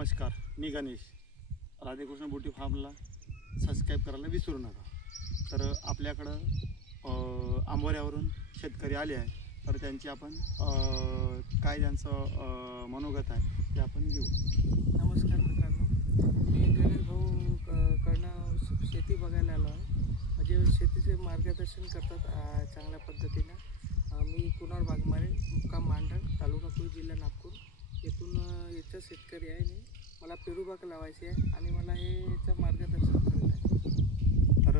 नमस्कार, मी Ganesh. Radhekrishna beauty फार्मला subscribe करायला विसरू नका. तर आपल्याकडं आंबोऱ्यावरून शेतकरी आले आहे, तर त्यांची आपण काय त्यांचं मनोगत आहे ते आपण घेऊ. नमस्कार मित्रांनो, मी गणेश भाऊ कडनं शेती बघायला आलो आहे. म्हणजे शेतीचे मार्गदर्शन करतात चांगल्या पद्धतीनं. मी कुणाल वाघमारे, मुक्काम मांडण, तालुका कुई, जिल्हा नागपूर येथून याचा शेतकरी आहे. मी मला पेरूबाग लावायची आहे आणि मला हे याचं मार्गदर्शन करत आहे. तर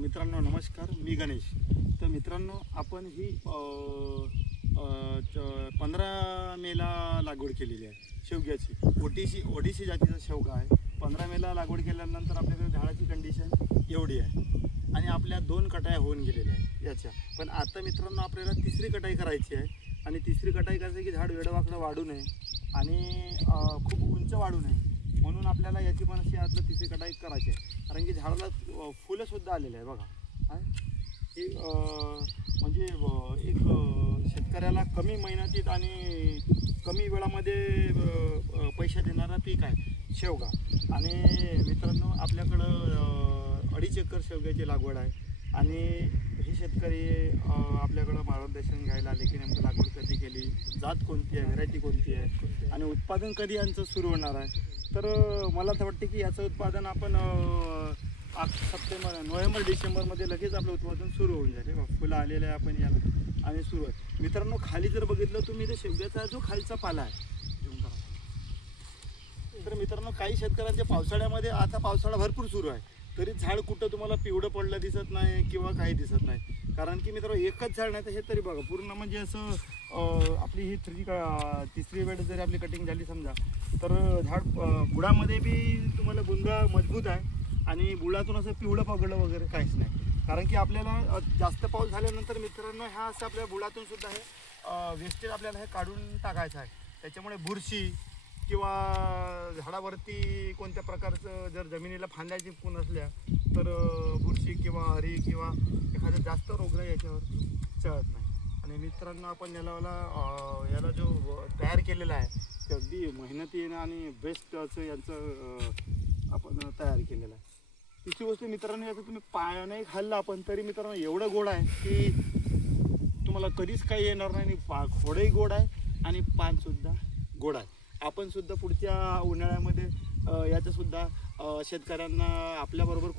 मित्रांनो नमस्कार, मी गणेश. तर मित्रांनो, आपण ही 15 मेला लागवड केलेली आहे शेवग्याची. ओडिसी जातीचा शेवगा आहे. 15 मेला लागवड केल्यानंतर आपल्याकडे झाडाची कंडिशन एवढी आहे आणि आपल्या 2 कटाया होऊन गेलेल्या आहेत याच्या. पण आता मित्रांनो आपल्याला तिसरी कटाई करायची आहे आणि तिसरी कटाई करायची की झाड वेडवाकडं वाढू नये आणि खूप उंच वाढू नये, म्हणून आपल्याला याची पण अशी आतलं तिसरी कटाई करायची आहे. कारण की झाडाला फुलंसुद्धा आलेलं आहे बघा. ही म्हणजे एक शेतकऱ्याला कमी मेहनतीत आणि कमी वेळामध्ये पैसा देणारा पीक आहे शेवगा. आणि मित्रांनो आपल्याकडं 2.5 एकर शेवग्याची लागवड आहे आणि हे शेतकरी आपल्याकडं मार्गदर्शन घ्यायला आले की नेमकं लागवड कधी केली, जात कोणती आहे, व्हरायटी कोणती आहे आणि उत्पादन कधी यांचं सुरू होणार आहे. तर मला तर वाटते की याचं उत्पादन आपण नोव्हेंबर डिसेंबरमध्ये लगेच आपलं उत्पादन सुरू होऊन जाईल. बघा फुलं आलेलं आहे आपण याला आणि सुरू आहे. मित्रांनो खाली जर बघितलं तुम्ही तर शेवग्याचा जो खालचा पाला आहे, तर मित्रांनो काही शेतकऱ्यांच्या पावसाळ्यामध्ये आता पावसाळा भरपूर सुरू आहे तरी झाड कुठं तुम्हाला पिवळं पडलं दिसत नाही किंवा काही दिसत नाही. कारण की मित्रांनो एकच झाड नाही तर हे तरी बघा पूर्ण म्हणजे असं आपली ही तिसरी वेळ जरी आपली कटिंग झाली समजा तर झाड बुडामध्ये बी तुम्हाला बुंदा मजबूत आहे आणि बुडातून असं पिवळं पडलं वगैरे काहीच नाही. कारण की आपल्याला जास्त पाऊस झाल्यानंतर मित्रांनो ह्या असं आपल्या बुडातून सुद्धा हे वेस्टेज आपल्याला हे काढून टाकायचं आहे. त्याच्यामुळे बुरशी किंवा झाडावरती कोणत्या प्रकारचं जर जमिनीला फांद्या चिपकून असल्या तर बुरशी किंवा हरी किंवा एखादा जास्त रोगराई याच्यावरती चढत नाही. आणि मित्रांनो आपण याला जो तयार केलेला आहे ते अगदी मेहनतीनं आणि बेस्ट असं यांचं आपण तयार केलेलं आहे. तिसरी गोष्ट मित्रांनो, याचं तुम्ही पायाने खाल्लं आपण तरी मित्रांनो एवढं गोड आहे की तुम्हाला कधीच काही येणार नाही. खोडही गोड आहे आणि पानसुद्धा गोड आहे. आपण सुद्धा पुढच्या उन्हाळ्यामध्ये याच्यासुद्धा शेतकऱ्यांना आपल्याबरोबर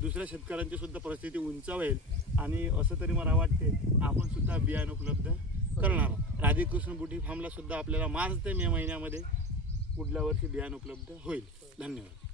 दुसऱ्या शेतकऱ्यांची सुद्धा परिस्थिती उंचावेल आणि असं तरी मला वाटते आपण सुद्धा बियाणं उपलब्ध करणार. राधेकृष्ण ब्युटी फार्मला सुद्धा आपल्याला मार्च ते मे महिन्यामध्ये पुढल्या वर्षी बियाणं उपलब्ध होईल. धन्यवाद.